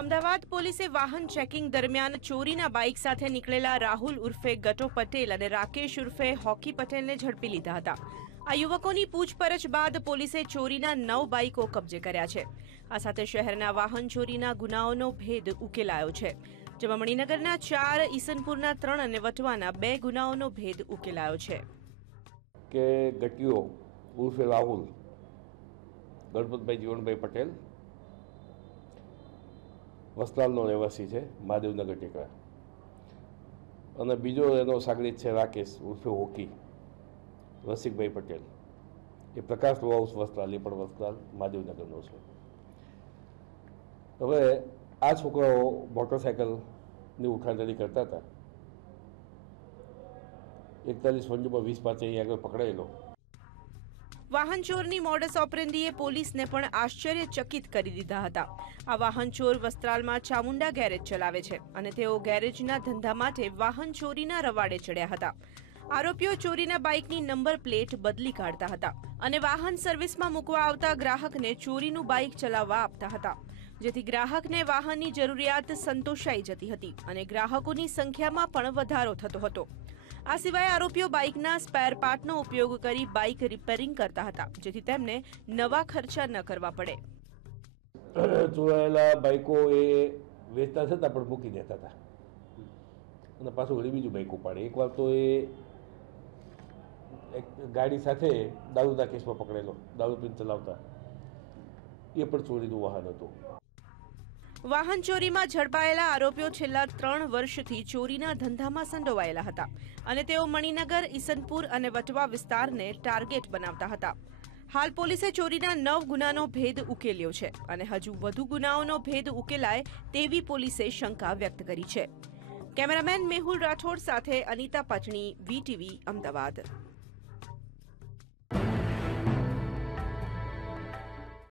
અમદાવાદ પોલીસે વાહન ચેકિંગ દરમિયાન ચોરીના બાઇક સાથે નીકળેલા રાહુલ ઉર્ફે ગટો પટેલ અને રાકેશ ઉર્ફે હોકી પટેલને ઝડપી લીધા હતા. આ યુવકોની પૂછપરછ બાદ પોલીસે ચોરીના નવ બાઇકો કબજે કર્યા છે. આ સાથે શહેરના વાહન ચોરીના ગુનાઓનો ભેદ ઉકેલાયો છે. જેમાં મણિનગરના ચાર, ઈસનપુરના ત્રણ અને વટવાના બે ગુનાઓનો ભેદ ઉકેલાયો છે. કે ગટિયો ઉર્ફે રાહુલ, ગણપતભાઈ જીવનભાઈ પટેલ વસ્ત્રાલનો રહેવાસી છે, મહાદેવનગર ટેકરા. અને બીજો એનો સાગરીત છે રાકેશ ઉર્ફે hockey, Rasikbhai Patel. A Prakash row house Vastral, એ પણ વસ્ત્રાલ, મહાદેવનગરનો છે. હવે આ છોકરાઓ મોટરસાયકલની ઉઠાંતરી કરતા હતા. એકતાલીસ વંજુમાં વીસ પાંચે અહીં આગળ પકડાયેલો. વાહન ચોરની મોડસ ઓપરેન્ડીએ પોલીસને પણ આશ્ચર્યચકિત કરી દીધા હતા. આ વાહન ચોર વસ્ત્રાલમાં ચામુંડા ગેરેજ ચલાવે છે અને તેઓ ગેરેજના ધંધા માટે વાહન ચોરીના રવાડે ચડ્યા હતા. આરોપીઓ ચોરીના બાઇકની નંબર પ્લેટ બદલી કાઢતા હતા અને વાહન સર્વિસમાં મૂકવા આવતા ગ્રાહકને ચોરીનું બાઇક ચલાવવા આપતા હતા. જેથી ગ્રાહકને વાહનની જરૂરિયાત સંતોષાઈ જતી હતી અને ગ્રાહકોની સંખ્યામાં પણ વધારો થતો હતો. આ સિવાય આરોપીઓ બાઇકના સ્પેર પાર્ટનો ઉપયોગ કરી બાઇક રિપેરિંગ કરતા હતા, જેથી તેમને નવા ખર્ચા ન કરવા પડે. ચોરાયેલા બાઇકો એ વેચતા થતા પણ મૂકી દેતા હતા. અને પાછું વળી બીજું બાઇક ઉપાડે. એકવાર તો એ એક ગાડી સાથે દારૂના કેસમાં પકડેલો, દારૂ પીને ચલાવતા. એ પણ ચોરીનું વાહન હતું. વાહન ચોરીમાં ઝડપાયેલા આરોપીઓ છેલ્લા ત્રણ વર્ષથી ચોરીના ધંધામાં સંડોવાયેલા હતા અને તેઓ મણિનગર, ઈસનપુર અને વટવા વિસ્તારને ટાર્ગેટ બનાવતા હતા. હાલ પોલીસે ચોરીના નવ ગુનાનો ભેદ ઉકેલ્યો છે અને હજુ વધુ ગુનાઓનો ભેદ ઉકેલાય તેવી પોલીસે શંકા વ્યક્ત કરી છે. કેમેરામેન મેહુલ રાઠોડ સાથે અનિતા પચણી વીટીવી, અમદાવાદ.